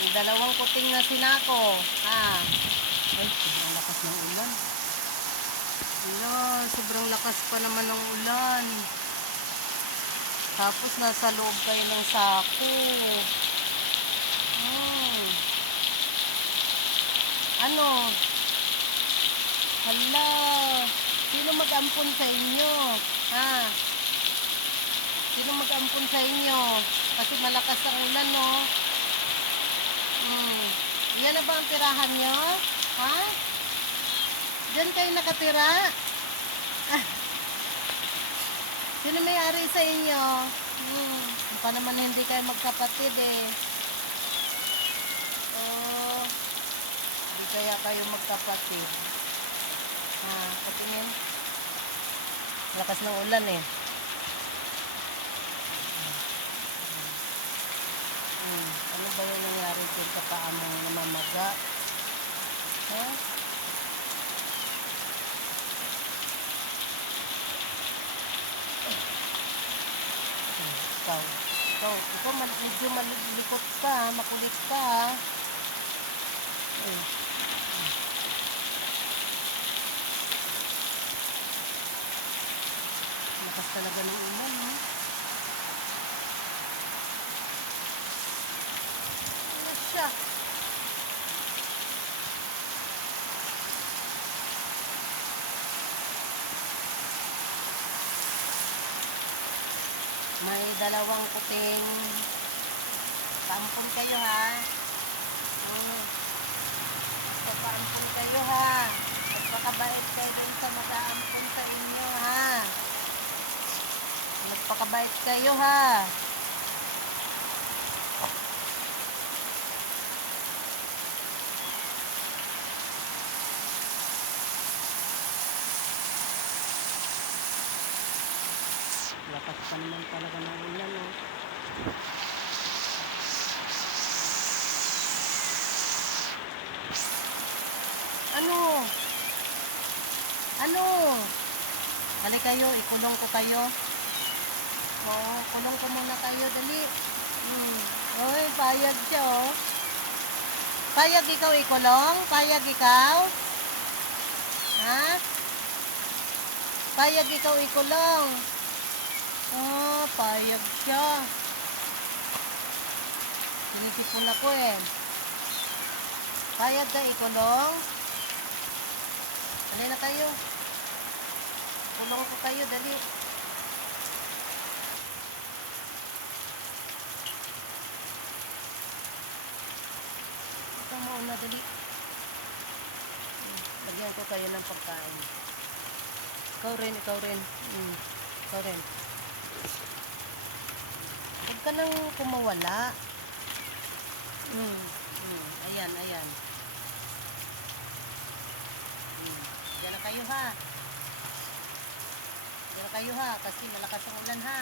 May dalawang kuting na sinako. Ha? Ay, ang lakas ng ulan. Wala, sobrang lakas pa naman ng ulan. Tapos nasa loob kayo ng sako. Hmm. Ano? Hala. Sino mag-ampon sa inyo? Ha? Sino mag-ampon sa inyo? Kasi malakas ang ulan, no? Yan na ba ang tirahan nyo? Ha? Diyan kayo nakatira? Sino may-ari sa inyo? Pa naman hindi kayo magkapatid eh. Oh, hindi kaya kayo magkapatid. Ha, patingin. Lakas ng ulan eh. Ano ba yung nangyari dyan sa paa mong namamaga? Ha? Ikaw medyo malikot ka, makulit ka. Lakas talaga ng ulan, ha? Ano siya? May dalawang kuting. Paampon kayo, ha? Paampon kayo, ha? Magpakabait kayo dun sa mag-aampon sa inyo, ha? Magpakabait kayo, ha? Lakas pa naman talaga ng ulan, oh. Ano? Ano? Dali kayo, ikulong ko kayo. Oo, kulong ko muna kayo, dali. Oy, payag siya, oh. Payag ikaw ikulong? Payag ikaw? Ha? Payag ikaw ikulong? Ah, payag siya. Sinisipon ako eh. Payag ka ikulong? Dali na kayo. Kulong ko kayo, dali. Ito muna, dali. Lagyan ko kayo ng pagkain. Ikaw rin, ikaw rin. Ikaw rin. Huwag ka nang kumawala. Ayan, ayan. Diyan na kayo, ha? Diyan na kayo, ha? Kasi malakas ang ulan, ha?